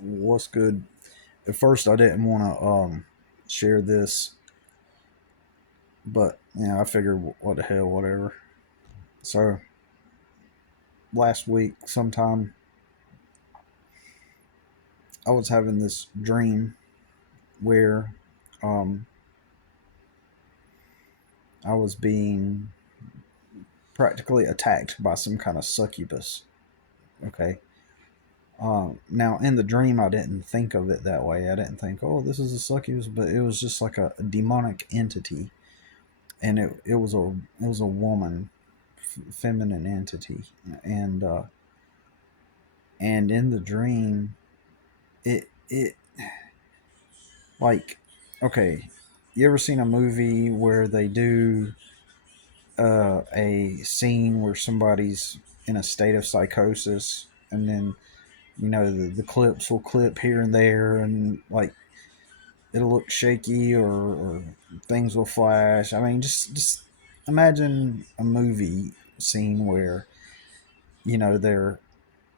What's good? At first, I didn't want to share this, but I figured what the hell, whatever. So last week, sometime, I was having this dream where um, I was being practically attacked by some kind of succubus. Okay. Now, in the dream, I didn't think of it that way. I didn't think, oh, this is a succubus, but it was just like a demonic entity, and it was a woman, feminine entity, and and in the dream, it like, okay, you ever seen a movie where they do a scene where somebody's in a state of psychosis, and then the clips will clip here and there, and like it'll look shaky, or things will flash. I mean, just imagine a movie scene where they're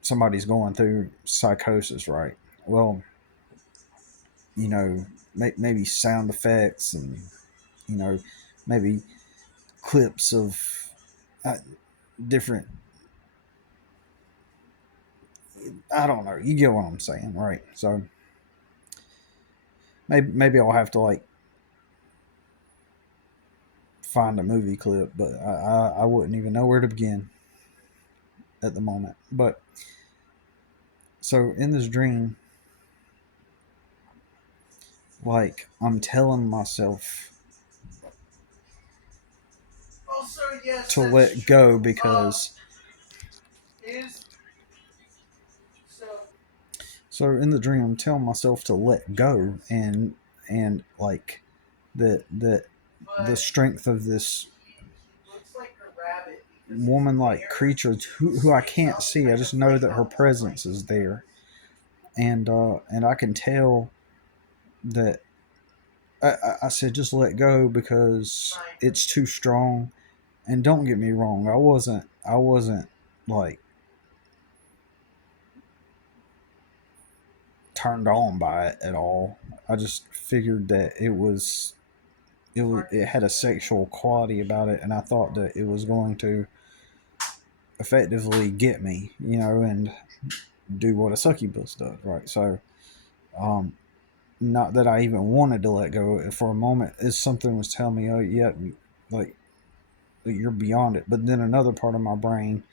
somebody's going through psychosis, right? Well, you know, maybe sound effects, and you know, maybe clips of uh, different. I don't know. You get what I'm saying, right? So maybe I'll have to like find a movie clip, but I wouldn't even know where to begin at the moment. But so in this dream, like I'm telling myself Also, yes, to that's let go true. because Is so, so in the dream I'm telling myself to let go, and like the but strength of this he looks like a rabbit because his woman like hair creature who I sticks can't up see. I kind just of know like that her on one side. presence is there, and I can tell that I said just let go because Kind of. it's too strong. And don't get me wrong, I wasn't like turned on by it at all. I just figured that It's hard to it had a explain. sexual quality about it, and I thought that it was going to effectively get me, and do what a succubus does, right? So, um, not that I even wanted to let go for a moment. Is something was telling me, oh yeah, like you're beyond it. But then another part of my brain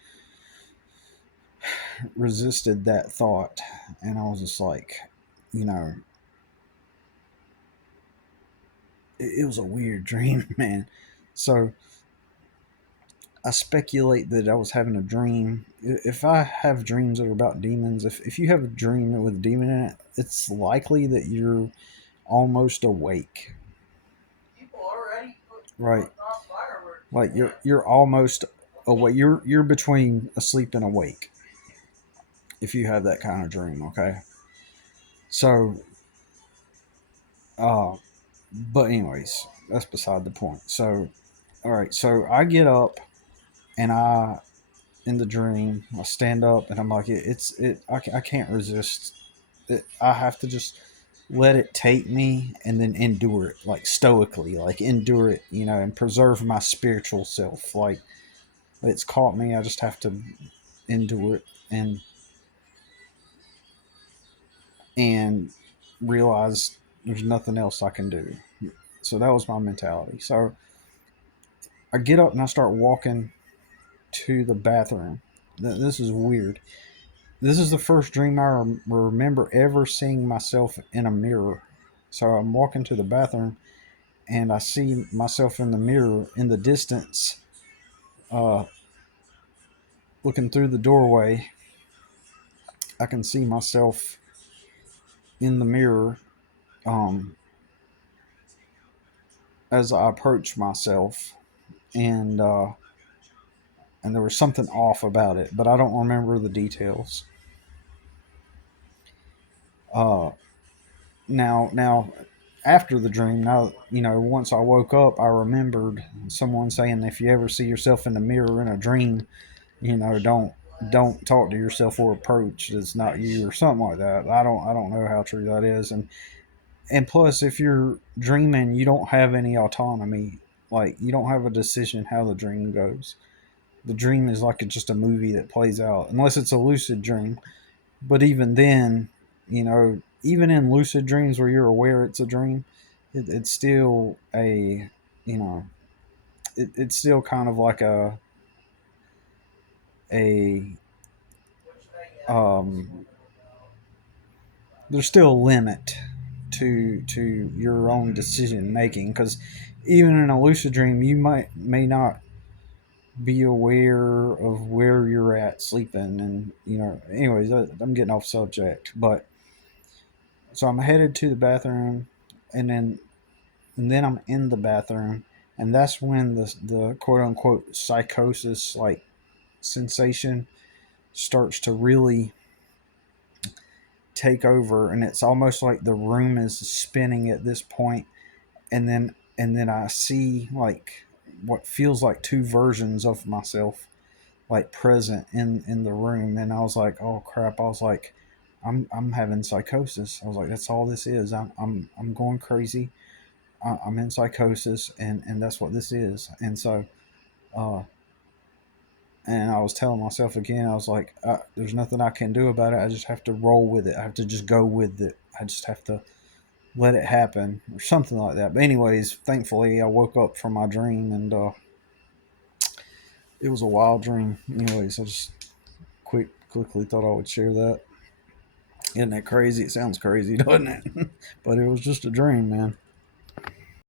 resisted that thought, and I was just like, you know, it was a weird dream, man. So I speculate that I was having a dream. If I have dreams that are about demons, if you have a dream with a demon in it, it's likely that you're almost awake, People already put right? off fireworks Like today. you're almost awake. You're between asleep and awake if you have that kind of dream. Okay, so uh, but anyways, that's beside the point. So all right, so I get up, and I in the dream I stand up, and I'm like I can't resist it. I have to just let it take me, and then endure it, like stoically, like endure it, and preserve my spiritual self. Like it's caught me, I just have to endure it, and realize there's nothing else I can do. So that was my mentality. So I get up and I start walking to the bathroom. This is weird. This is the first dream I remember ever seeing myself in a mirror. So I'm walking to the bathroom, and I see myself in the mirror in the distance, uh, looking through the doorway. I can see myself in the mirror, um, as I approach myself, and and there was something off about it, but I don't remember the details. Uh, now, after the dream, now once I woke up, I remembered someone saying, if you ever see yourself in the mirror in a dream, don't. don't talk to yourself or approach that's not you or something like that. I don't know how true that is. And plus, if you're dreaming, you don't have any autonomy. Like, you don't have a decision how the dream goes. The dream is like just a movie that plays out, unless it's a lucid dream. But even then, even in lucid dreams where you're aware it's a dream, it's still you know, it's still kind of like a um, there's still a limit to your own decision making, because even in a lucid dream you may not be aware of where you're at sleeping. And anyways, I'm getting off subject. But so I'm headed to the bathroom, and then I'm in the bathroom, and that's when the quote unquote psychosis like sensation starts to really take over, and it's almost like the room is spinning at this point. And then I see like what feels like two versions of myself like present in the room. And I was like, oh crap. I was like, I'm having psychosis. I was like, that's all this is. I'm going crazy. I'm in psychosis, and that's what this is. And so uh and I was telling myself again, I was like, there's nothing I can do about it. I just have to roll with it. I have to just go with it. I just have to let it happen, or something like that. But anyways, thankfully I woke up from my dream, and it was a wild dream. Anyways, I just quickly thought I would share that. Isn't that crazy? It sounds crazy, doesn't it? But it was just a dream, man.